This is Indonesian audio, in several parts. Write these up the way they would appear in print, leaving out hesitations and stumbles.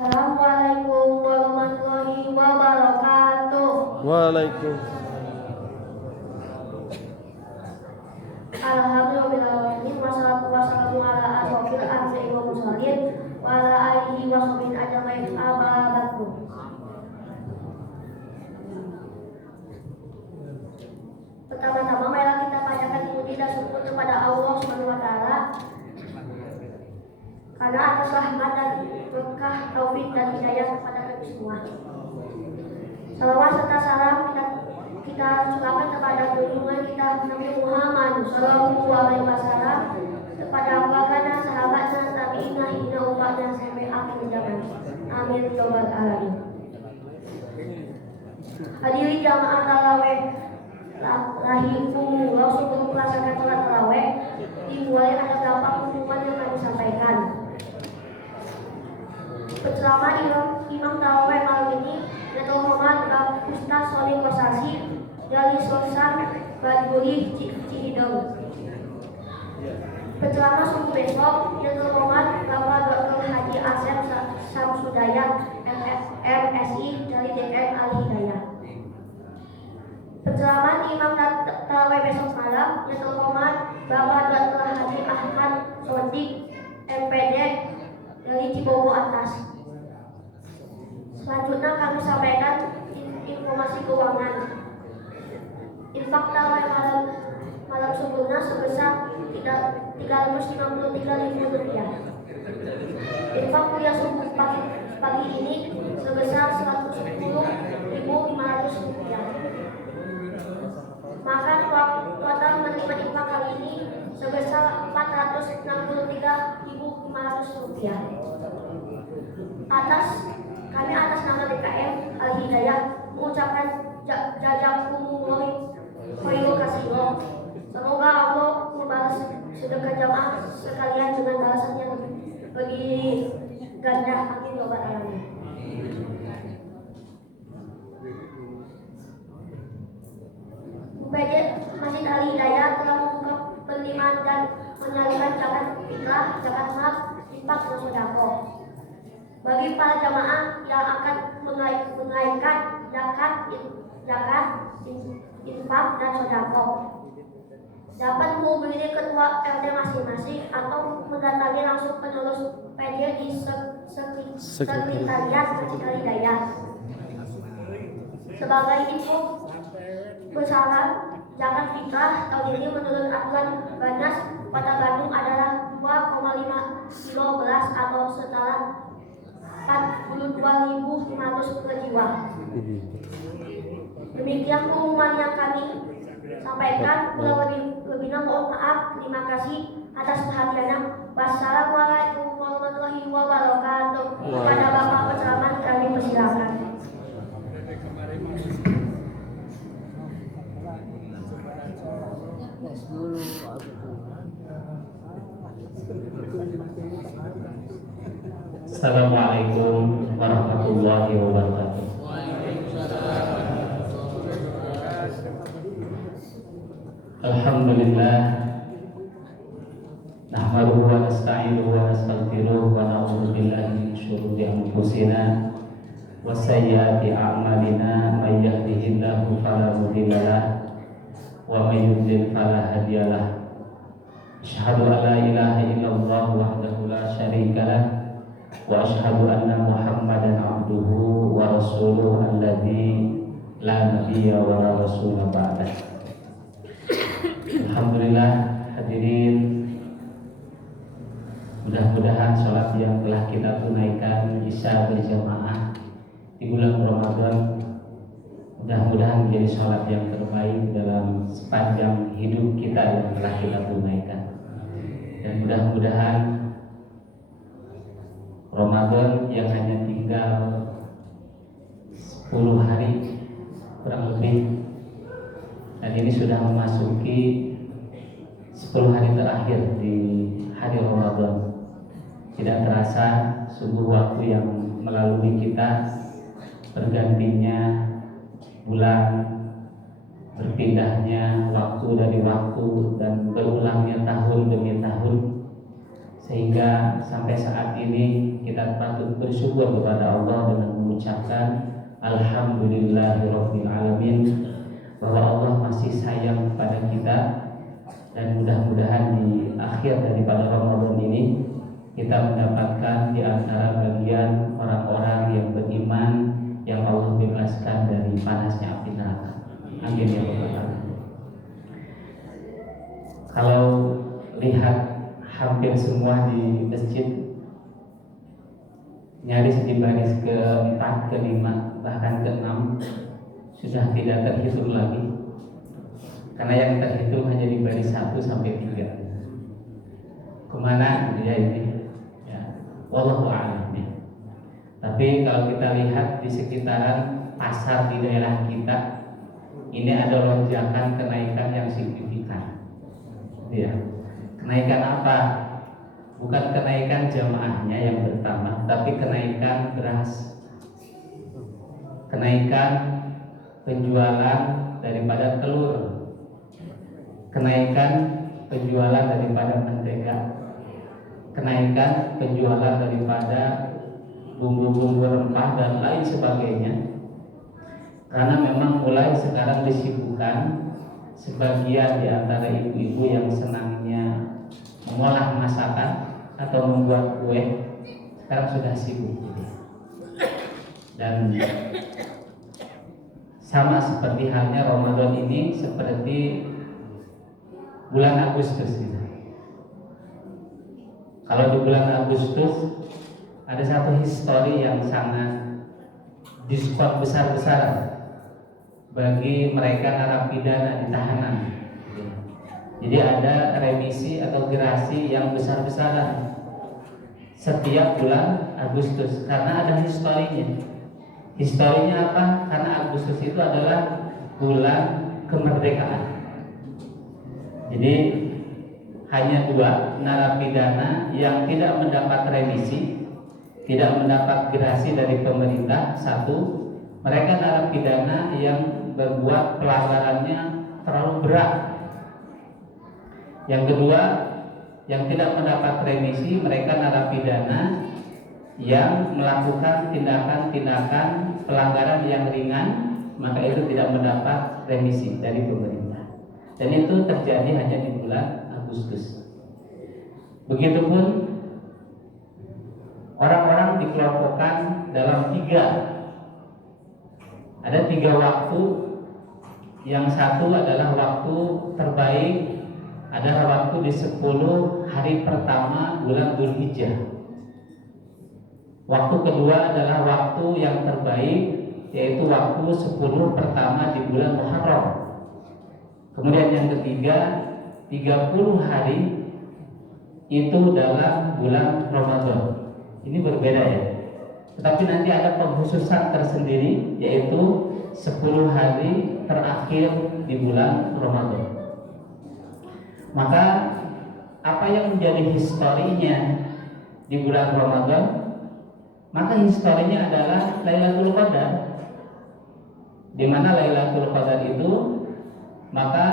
Assalamualaikum warahmatullahi wabarakatuh. Waalaikumsalam. Alhamdulillahirobbilalamin wassalatu wassalamu ala asyrofil anbiya'i wal mursalin wa ala alihi washabihi ajmain amma ba'du. Pertama-tama marilah kita panjatkan puji dan syukur kepada Allah Subhanahu wa taala karena atas rahmat dan berkah taufik dan hidayah kepada kami semua. Salawat serta salam kita curahkan kepada junjungan kita Nabi Muhammad sallallahu alaihi wasallam, kepada keluarga dan sahabat dan tabi'in hingga umat dan sampai akhir zaman. Amin ya rabbal alamin. Hadirin jamaah tarawih rahimahumullah, sebelum melaksanakan salat tarawih dimulai ada beberapa pengumuman yang kami sampaikan. Penceramah Imam tarawih malam ini Dato' Muhammad Ustaz Solih Kosasi dari Sosan Baduri Cihideng. Penceramah subuh besok Dato' Muhammad Bapak Dr. Haji Asep Samsudayat MSI dari DKM Al Hidayah. Penceramah Imam tarawih besok malam Dato' Muhammad Bapak Dr. Haji Ahmad Sodik MPD dari Cibogo Atas. Selanjutnya kami sampaikan informasi keuangan. Infak tarawih malam sebelumnya sebesar Rp353.000. Infak kuliah subuh pagi ini sebesar Rp110.500. Maka total menerima infak kali ini sebesar Rp463.500. Atas nama DKM Al Hidayah mengucapkan jazakumullah khairan katsiran. Semoga Allah membalas sedekah jamaah sekalian dengan balasan yang lebih ganda. Amin ya rabbal alamin. UPD Masjid Al Hidayah telah membuka penerimaan dan menyalurkan zakat fitrah, zakat mal, infak dan sedekah bagi para jamaah yang akan menunaikan zakat, infak dan sedekah. Dapat menghubungi ketua RT masing-masing atau mendatangi langsung penerus PD di Sekretariat Masjid Al Hidayah. Sebagai info besaran zakat fitrah tahun ini menurut aturan Banas Kota Bandung adalah 2,5 kilo beras atau setara 42.500 per jiwa. Demikian pengumuman yang kami sampaikan. Lebihnya mohon maaf. Terima kasih atas perhatiannya. Wassalamualaikum warahmatullahi wabarakatuh. Kepada Bapak penceramah kami persilakan. Assalamualaikum warahmatullahi wabarakatuh. Alhamdulillah, nahmaduhu wa nasta'inuhu wa nastaghfiruh wa na'udzu billahi min syururi anfusina wa sayyiati a'malina. May yahdihillahu fala mudilla lahu wa may yudlil fala hadiya lahu. Asyhadu an la ilaha illallah wahdahu la syarika lahu wa asyhadu anna Muhammadan abduhu wa rasuluhu alladzi la nabiyya wa la rasula ba'dah. Alhamdulillah, hadirin, mudah-mudahan sholat yang telah kita tunaikan Isya berjamaah di bulan Ramadan mudah-mudahan menjadi sholat yang terbaik dalam sepanjang hidup kita yang telah kita tunaikan. Dan mudah-mudahan Ramadan yang hanya tinggal 10 hari kurang lebih, dan ini sudah memasuki 10 hari terakhir di hari Ramadan. Tidak terasa sungguh waktu yang melalui kita, bergantinya bulan, berpindahnya waktu dari waktu, dan berulangnya tahun demi tahun, sehingga sampai saat ini kita patut bersyukur kepada Allah dengan mengucapkan Alhamdulillahirabbil alamin, bahwa Allah masih sayang kepada kita. Dan mudah-mudahan di akhir daripada Ramadan ini kita mendapatkan di antara bagian orang-orang yang beriman yang Allah bebaskan dari panasnya api neraka. Amin ya rabbal alamin. Kalau lihat hampir semua di masjid nyaris di baris ke-4, ke-5, bahkan ke-6 sudah tidak terhitung lagi. Karena yang terhitung hanya di baris 1 sampai 3. Kemana dia ini? Ya, wallahu a'lam. Tapi kalau kita lihat di sekitaran pasar di daerah kita, ini ada lonjakan kenaikan yang signifikan. Ya. Kenaikan apa? Bukan kenaikan jamaahnya yang bertambah, tapi kenaikan beras. Kenaikan penjualan daripada telur. Kenaikan penjualan daripada mentega, kenaikan penjualan daripada bumbu-bumbu rempah dan lain sebagainya. Karena memang mulai sekarang disibukkan sebagian di antara ibu-ibu yang senangnya mengolah masakan atau membuat kue, sekarang sudah sibuk. Dan sama seperti halnya Ramadan ini seperti bulan Agustus gitu. Kalau di bulan Agustus ada satu histori yang sangat diskon besar-besaran bagi mereka narapidana di tahanan. Jadi ada remisi atau gerasi yang besar-besaran setiap bulan Agustus karena ada historinya. Historinya apa? Karena Agustus itu adalah bulan kemerdekaan. Jadi hanya 2 narapidana yang tidak mendapat remisi, tidak mendapat gerasi dari pemerintah. 1, mereka narapidana yang berbuat pelanggarannya terlalu berat. Yang kedua, yang tidak mendapat remisi, mereka narapidana yang melakukan tindakan-tindakan pelanggaran yang ringan, maka itu tidak mendapat remisi dari pemerintah. Dan itu terjadi hanya di bulan Agustus. Begitupun orang-orang dikelompokkan dalam 3. Ada 3 waktu. Yang satu adalah waktu terbaik, adalah waktu di 10 hari pertama bulan Dzulhijjah. Waktu kedua adalah waktu yang terbaik, yaitu waktu 10 pertama di bulan Muharram. Kemudian yang ketiga, 30 hari itu dalam bulan Ramadan. Ini berbeda ya. Tetapi nanti ada pengkhususan tersendiri, yaitu 10 hari terakhir di bulan Ramadan. Maka apa yang menjadi historinya di bulan Ramadan? Maka historinya adalah Lailatul Qadar. Di mana Lailatul Qadar itu, maka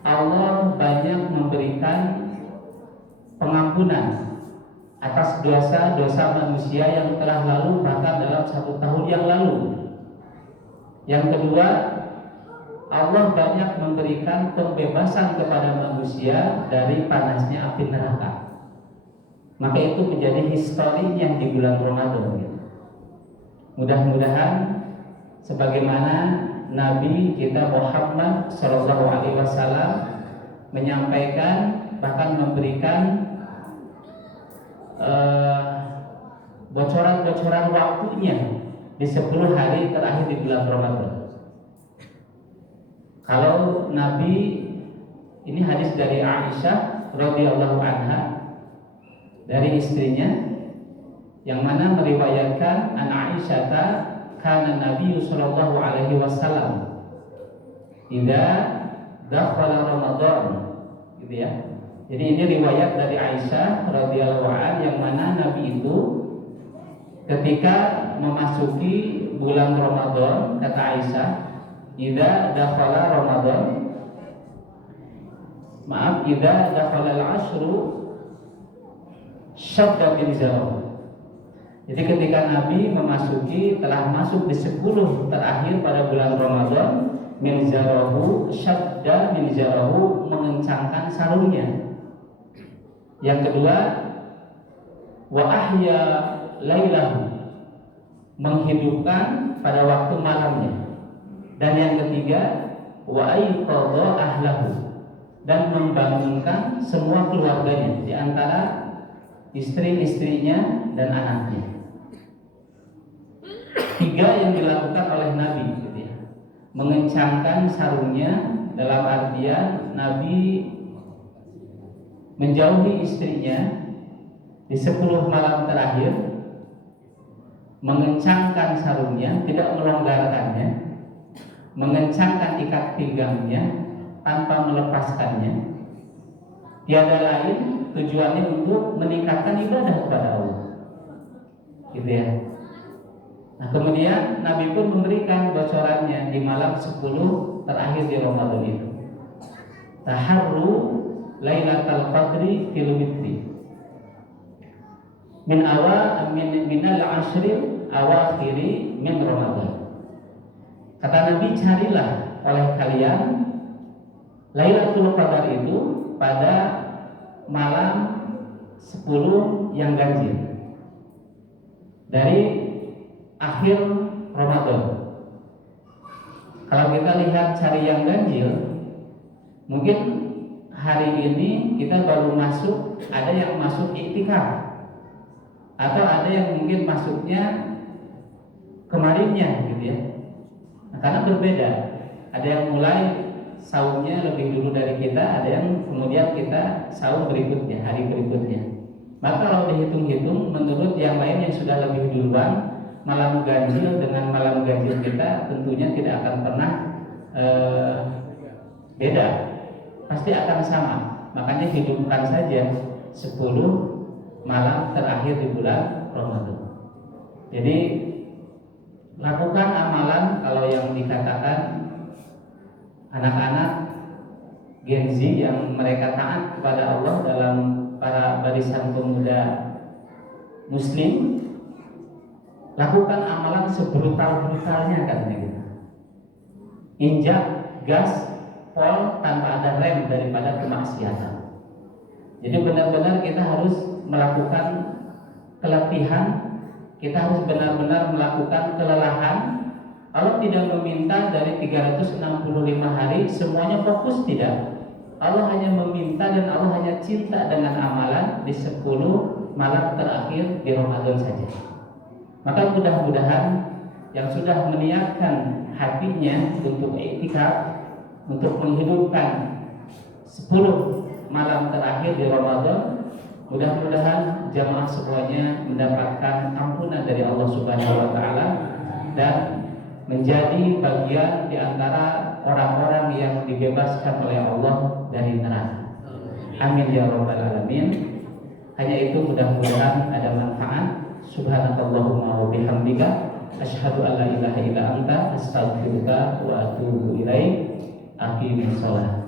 Allah banyak memberikan pengampunan atas dosa-dosa manusia yang telah lalu bahkan dalam 1 tahun yang lalu. Yang kedua, Allah banyak memberikan pembebasan kepada manusia dari panasnya api neraka. Maka itu menjadi histori yang di bulan Ramadan. Mudah-mudahan sebagaimana Nabi kita Muhammad SAW menyampaikan, bahkan memberikan bocoran-bocoran waktunya di 10 hari terakhir di bulan Ramadan. Kalau Nabi, ini hadis dari Aisyah radhiyallahu anha, dari istrinya, yang mana meriwayatkan an Aisyata kana Nabi sallallahu alaihi wasallam idza dakhala Ramadan, gitu ya. Jadi ini riwayat dari Aisyah radhiyallahu anha, yang mana Nabi itu ketika memasuki bulan Ramadan, kata Aisyah, idza dakhala Ramadan, idza dakhala al-ashru syadda mizarahu. Jadi ketika Nabi telah masuk di 10 terakhir pada bulan Ramadan, mizarahu syadda mizarahu, mengencangkan sarungnya. Yang kedua, wa ahya lailahu, menghidupkan pada waktu malamnya. Dan yang ketiga, wa aiqadha ahlahu, dan membangunkan semua keluarganya, di antara istri-istrinya dan anaknya. 3 yang dilakukan oleh Nabi, gitu ya. Mengencangkan sarungnya dalam artian Nabi menjauhi istrinya di 10 malam terakhir, mengencangkan sarungnya, tidak melonggarkannya, mengencangkan ikat pinggangnya tanpa melepaskannya. Tiada lain tujuannya untuk meningkatkan ibadah kepada Allah, gitu ya. Nah, kemudian Nabi pun memberikan bocorannya di malam 10 terakhir di Ramadan itu. Taharru Lailatul Qadri fil witri minal ashril awakhiri min Ramadan. Kata Nabi, carilah oleh kalian Lailatul Qadar itu pada malam 10 yang ganjil dari akhir Ramadan. Kalau kita lihat cari yang ganjil, mungkin hari ini kita baru masuk, ada yang masuk iktikaf, atau ada yang mungkin masuknya kemarinnya, gitu ya. Nah, karena berbeda, ada yang mulai saumnya lebih dulu dari kita, ada yang kemudian kita saum berikutnya, hari berikutnya. Maka kalau dihitung-hitung, menurut yang lain yang sudah lebih duluan, malam ganjil dengan malam ganjil kita tentunya tidak akan pernah beda, pasti akan sama. Makanya hidupkan saja 10 malam terakhir di bulan Ramadan. Jadi lakukan amalan, kalau yang dikatakan anak-anak Gen Z yang mereka taat kepada Allah dalam para barisan pemuda Muslim, lakukan amalan sebrutal-brutalnya, katanya gitu. Injak gas pol tanpa ada rem daripada kemaksiatan. Jadi benar-benar kita harus melakukan keletihan, kita harus benar-benar melakukan kelelahan. Allah tidak meminta dari 365 hari semuanya fokus, tidak. Allah hanya meminta dan Allah hanya cinta dengan amalan di 10 malam terakhir di Ramadan saja. Maka mudah-mudahan yang sudah meniatkan hatinya untuk iktikaf, untuk menghidupkan 10 malam terakhir di Ramadan, mudah-mudahan jamaah semuanya mendapatkan ampunan dari Allah Subhanahu wa taala dan menjadi bagian di antara orang-orang yang dibebaskan oleh Allah dari neraka. Amin ya rabbal alamin. Hanya itu, mudah-mudahan ada manfaat. Subhanakallahumma wa bihamdika asyhadu an la ilaha illa anta astaghfiruka wa atubu ilaik. Aqimus shalah.